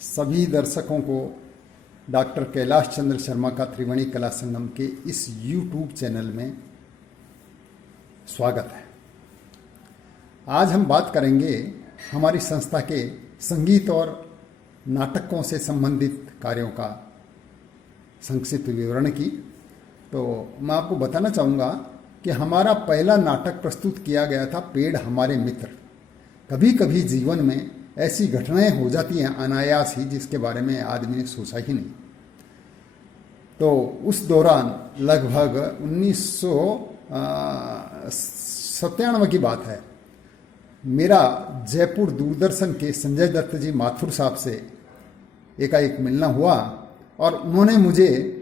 सभी दर्शकों को डॉक्टर कैलाश चंद्र शर्मा का त्रिवेणी कला संगम के इस YouTube चैनल में स्वागत है। आज हम बात करेंगे हमारी संस्था के संगीत और नाटकों से संबंधित कार्यों का संक्षिप्त विवरण की। तो मैं आपको बताना चाहूँगा कि हमारा पहला नाटक प्रस्तुत किया गया था पेड़ हमारे मित्र। कभी कभी जीवन में ऐसी घटनाएं हो जाती हैं अनायास ही, जिसके बारे में आदमी ने सोचा ही नहीं। तो उस दौरान लगभग 1997 की बात है, मेरा जयपुर दूरदर्शन के संजय दत्त जी माथुर साहब से एकाएक मिलना हुआ और उन्होंने मुझे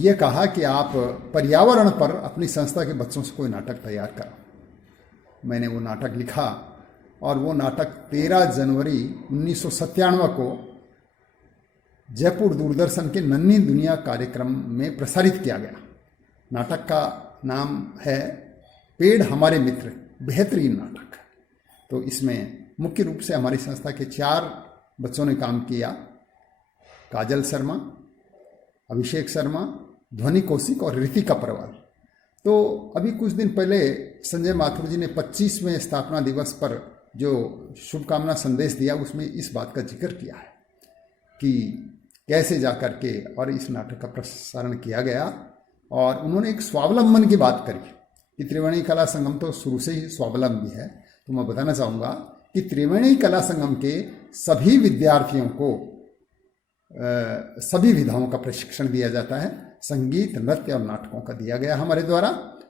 ये कहा कि आप पर्यावरण पर अपनी संस्था के बच्चों से कोई नाटक तैयार करो। मैंने वो नाटक लिखा और वो नाटक 13 जनवरी 1997 को जयपुर दूरदर्शन के नन्ही दुनिया कार्यक्रम में प्रसारित किया गया। नाटक का नाम है पेड़ हमारे मित्र, बेहतरीन नाटक। तो इसमें मुख्य रूप से हमारी संस्था के 4 बच्चों ने काम किया, काजल शर्मा, अभिषेक शर्मा, ध्वनि कौशिक और ऋतिका परवाल। तो अभी कुछ दिन पहले संजय माथुर जी ने 25वें स्थापना दिवस पर जो शुभकामना संदेश दिया, उसमें इस बात का जिक्र किया है कि कैसे जा कर के और इस नाटक का प्रसारण किया गया। और उन्होंने एक स्वावलंबन की बात करी कि त्रिवेणी कला संगम तो शुरू से ही स्वावलंबी है। तो मैं बताना चाहूँगा कि त्रिवेणी कला संगम के सभी विद्यार्थियों को सभी विधाओं का प्रशिक्षण दिया जाता है। संगीत, नृत्य और नाटकों का दिया गया हमारे द्वारा,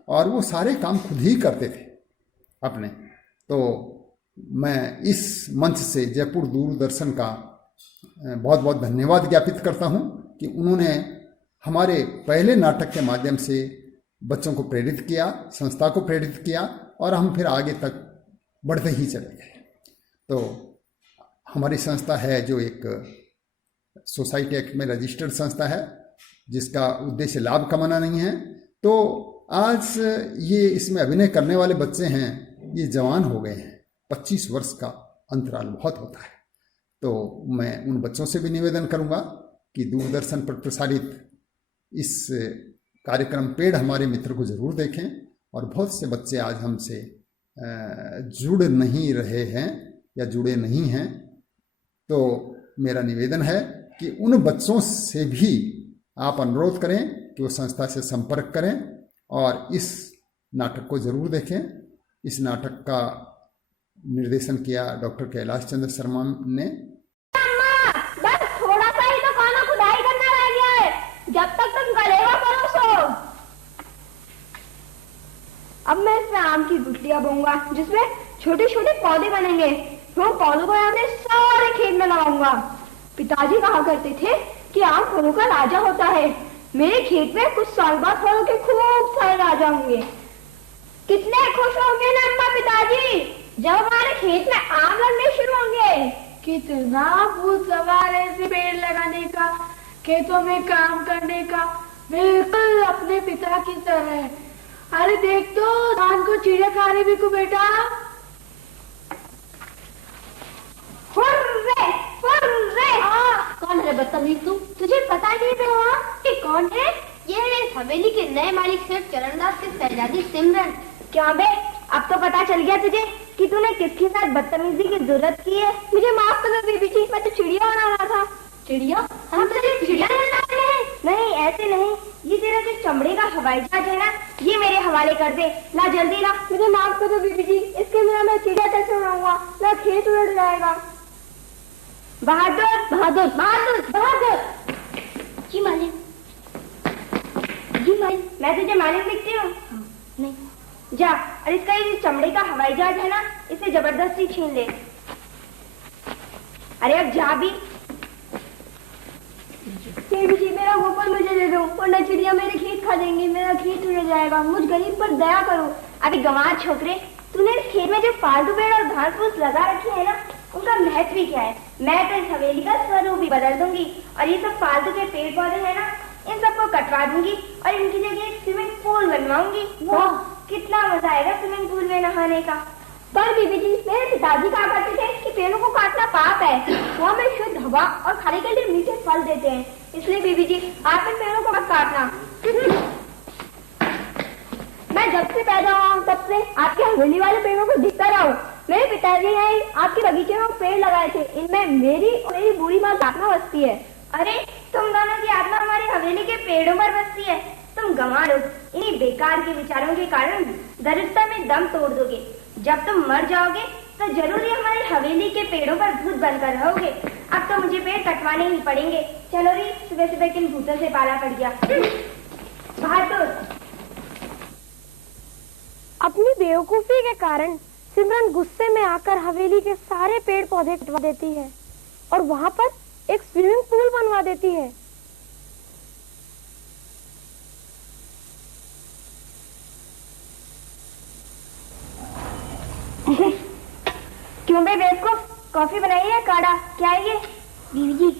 और वो सारे काम खुद ही करते थे अपने। तो मैं इस मंच से जयपुर दूरदर्शन का बहुत बहुत धन्यवाद ज्ञापित करता हूँ कि उन्होंने हमारे पहले नाटक के माध्यम से बच्चों को प्रेरित किया, संस्था को प्रेरित किया, और हम फिर आगे तक बढ़ते ही चले गए। तो हमारी संस्था है जो एक सोसाइटी एक्ट में रजिस्टर्ड संस्था है, जिसका उद्देश्य लाभ कमाना नहीं है। तो आज ये इसमें अभिनय करने वाले बच्चे हैं, ये जवान हो गए हैं। 25 वर्ष का अंतराल बहुत होता है। तो मैं उन बच्चों से भी निवेदन करूंगा कि दूरदर्शन पर प्रसारित इस कार्यक्रम पेड़ हमारे मित्र को जरूर देखें। और बहुत से बच्चे आज हमसे जुड़ नहीं रहे हैं या जुड़े नहीं हैं, तो मेरा निवेदन है कि उन बच्चों से भी आप अनुरोध करें कि वो संस्था से संपर्क करें और इस नाटक को जरूर देखें। इस नाटक का निर्देशन किया डॉक्टर कैलाश चंद्र शर्मा ने। बस थोड़ा सा ही तो खाना खुदाई करना रह गया है, जब तक तुम गलेगा परोसो। अब मैं इसमें आम की गुठलियां बोऊंगा, जिसमें छोटे छोटे पौधे बनेंगे। वो पौधों को अपने सारे खेत में लगाऊंगा। पिताजी कहा करते थे कि आम फलों का राजा होता है। मेरे खेत में कुछ साल बाद फलों के खूब सारे राजा होंगे। कितने खुश होंगे ना अम्मा पिताजी जब हमारे खेत में आम लगने शुरू होंगे। कितना भूत सवार है ऐसे पेड़ लगाने का, खेतों में काम करने का, बिल्कुल अपने पिता की तरह। अरे देख तो धान को चिड़िया खा रही भी को बेटा। Hurray, hurray. कौन है बदतमीज तू? तुझे पता नहीं हुआ कि कौन है? ये है हवेली के नए मालिक सेठ चरणदास के शहजादी सिमरन। क्या बे, अब तो पता चल गया तुझे कि तूने किसके साथ बदतमीजी की जरूरत की है। मुझे माफ कर दो बीबी जी, मैं तो चिड़िया बना रहा था। चिड़िया? हम तुझे चिड़िया बना रहे हैं? नहीं, ऐसे नहीं। ये तेरा जो चमड़े का हवाई जहाज है ना, ये मेरे हवाले कर दे। ला जल्दी ला। मुझे माफ कर दो बीबी जी, इसके बिना मैं चिड़िया कैसे उड़ाऊंगा? मेरा खेत उड़ जाएगा। बहादुर, बहादुर, बहादुर, बहादुर। जी मालिक। जी मालिक, मैं तुझे मालिक लिखती हूँ। नहीं जा, और इसका ये चमड़े का हवाई जहाज है ना, इसे जबरदस्ती छीन ले। अरे अब जा भी। जी मेरा गोपाल मुझे दे दो, वरना चिड़िया मेरे खेत खा देंगी, मेरा खेत उड़ जाएगा। मुझ गरीब पर दया करो। अभी गंवार छोकरे, तूने इस खेत में जो फालतू पेड़ और घास फूस लगा रखी है ना, उनका महत्व भी क्या है? मैं तो इस हवेली का स्वरूप भी बदल दूंगी, और ये सब फालतू के पेड़ पौधे है ना, इन सबको कटवा दूंगी और इनकी जगह एक स्विमिंग पूल बनवाऊंगी। वाह, कितना मजा आएगा स्विमिंग पूल में नहाने का। पर बीबी जी, मेरे पिताजी कहा करते थे कि पेड़ों को काटना पाप है। वो हमें शुद्ध हवा और खाने के लिए मीठे फल देते हैं। इसलिए बीबी जी, आप इन पेड़ों को मत काटना। मैं जब से पैदा हुआ हूँ तब से आपके हवेली वाले पेड़ों को दिखता रहा हूँ। मेरे पिताजी ने आपके बगीचे में पेड़ लगाए थे। इनमें मेरी और मेरी बूढ़ी माँ आत्मा बसती है। अरे तुम दोनों की आत्मा हमारी हवेली के पेड़ों पर बसती है। तुम गंवार हो, इन्हीं बेकार के विचारों के कारण दरिद्रता में दम तोड़ दोगे। जब तुम मर जाओगे तो जरूर ही हमारी हवेली के पेड़ों पर भूत बनकर रहोगे। अब तो मुझे पेड़ कटवाने ही पड़ेंगे। चलो री, सुबह सुबह किन भूतों से पाला पड़ गया। बहादुर, अपनी बेवकूफी के कारण सिमरन गुस्से में आकर हवेली के सारे पेड़ पौधे कटवा देती है और वहाँ पर एक स्विमिंग पूल बनवा देती है। क्यों बे बेवकूफ, कॉफी बनाई है काढ़ा? क्या है ये? बीवी जी,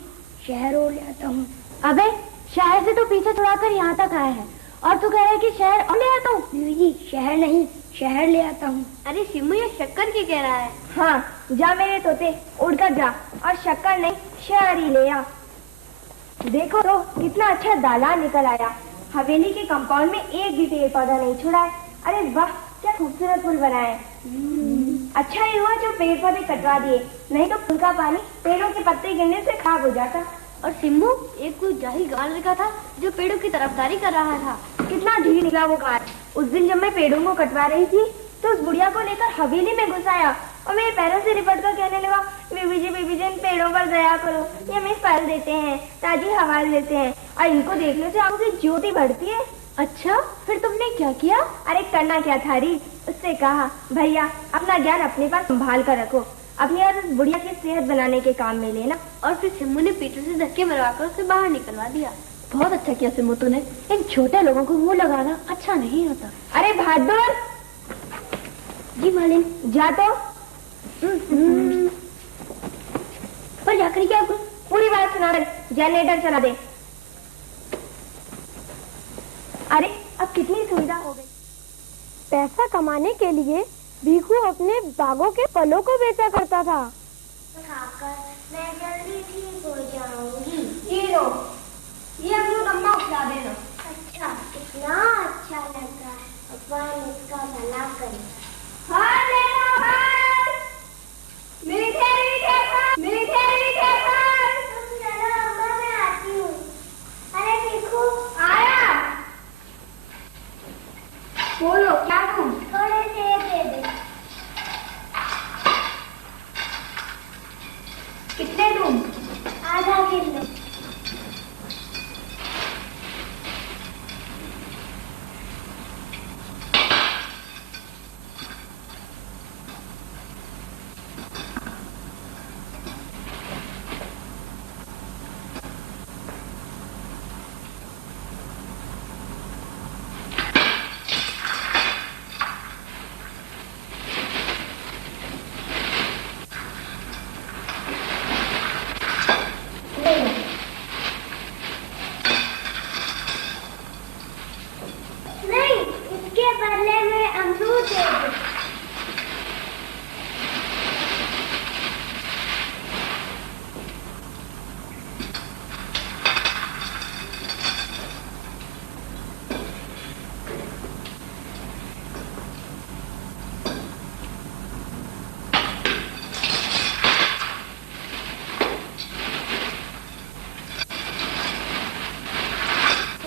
शहर और ले आता हूँ। अबे, शहर से तो पीछे छुड़ाकर यहाँ तक आया है और तू कह रहा है कि शहर और ले आता हूँ। बीवी जी, शहर नहीं, शहर ले आता हूँ। अरे सिम्मू, ये शक्कर की कह रहा है। हाँ, जा मेरे तोते, उड़कर जा और शक्कर नहीं, शहर ही ले आ। देखो तो कितना अच्छा दालान निकल आया। हवेली के कंपाउंड में एक भी पेड़ पौधा नहीं छोड़ा है। अरे वाह, क्या खूबसूरत पुल बना है। अच्छा ही हुआ जो पेड़ पौधे कटवा दिए, नहीं तो पुल का पानी पेड़ों के पत्ते गिरने से खराब हो जाता। और सिम्मू, एक कोई जाहिल गाल लड़का था जो पेड़ों की तरफदारी कर रहा था। कितना ढीठ निकला वो गाल। उस दिन जब मैं पेड़ों को कटवा रही थी तो उस बुढ़िया को लेकर हवेली में घुस आया और मेरे पैरों से लिपट कर कहने लगा, बीबी जी इन पेड़ों पर दया करो, ये हमें फल देते हैं, ताजी हवा देते हैं और इनको देखने से आंखों से ज्योति बढ़ती है। अच्छा, फिर तुमने क्या किया? अरे करना क्या था री, उससे कहा, भैया अपना ज्ञान अपने पास संभाल कर रखो, अपनी और उस बुढ़िया की सेहत बनाने के काम में लेना। और फिर सिम्मू ने पीछे से धक्के मरवाकर उसे बाहर निकलवा दिया। बहुत अच्छा किया सिम्मू तूने। इन छोटे लोगों को मुंह लगाना अच्छा नहीं होता। अरे बहादुर जी मालिन। जा तो। पर जाकर क्या करूं? पूरी बात सुना कर जनरेटर चला दे। अरे अब कितनी सुविधा हो गई। पैसा कमाने के लिए भीखू अपने बागों के फलों को बेचा करता था। खाकर मैं जल्दी ठीक हो जाऊंगी। ये लो, ये अमरूद अम्मा खिला देना। अच्छा, कितना अच्छा लग रहा है। भगवान इसका भला करे। हार लेना हार, मीठे मीठे फल, मीठे मीठे फल। तुम चलो अम्मा, मैं आती हूँ। अरे भीखू, आया। बोलो क्या दूं? थोड़े सेब दे दे। कितने दूं? आधा किलो। नहीं, इसके बदले में अमरूद दे दो।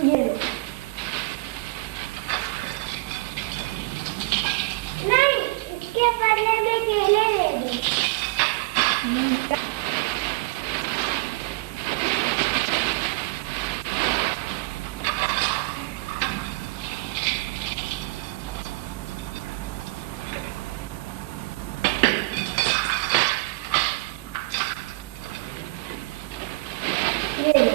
ये लो। नहीं, इसके बदले में केले दे दो। ये लो।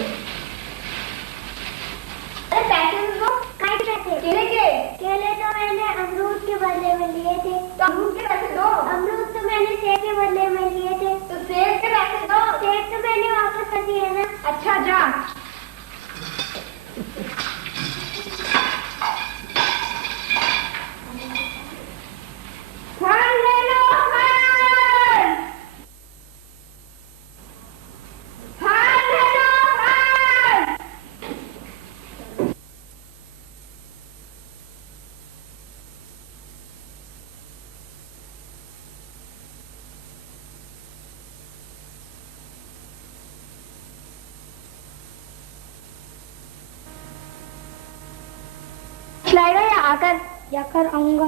अरे पैसे दो। काय के पैसे? केले के? केले तो मैंने अमरूद के बदले में लिए थे। तो अमरूद के पैसे दो। अमरूद तो मैंने सेब के बदले में लिए थे। तो सेब के पैसे दो। सेब तो मैंने वापस कर दिए ना। अच्छा जा। फल ले लो। जाकर आऊंगा।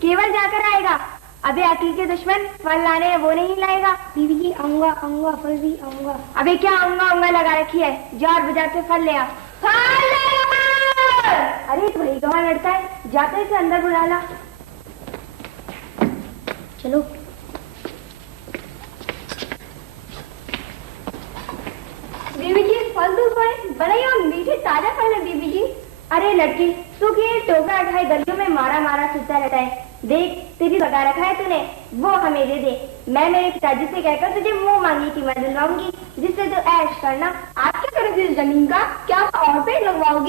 केवल जाकर आएगा? अबे अकील के दुश्मन, फल लाने हैं वो नहीं लाएगा। बीवी जी आऊंगा, फल भी आऊंगा। अबे क्या आऊंगा लगा रखी है, जार बाजार से फल ले आ। फल ले आ! अरे तो वही कहाँ लड़ता है, जाते से अंदर बुला ला। चलो। बीबी जी फल दूध बड़े और मीठे ताजा फल है बीबी जी। अरे लड़की, तू की टोकरा उठाए गलियों में मारा मारा फिरता रहता है। देख तेरी लगा रखा है तूने, वो हमें दे दे। मैं मेरे पिताजी से कहकर तुझे मुंह मांगी कीमत दिलवाऊंगी, जिससे तू ऐश करना। आप क्या करोगे इस जमीन का? क्या और पेड़ लगवाओगी?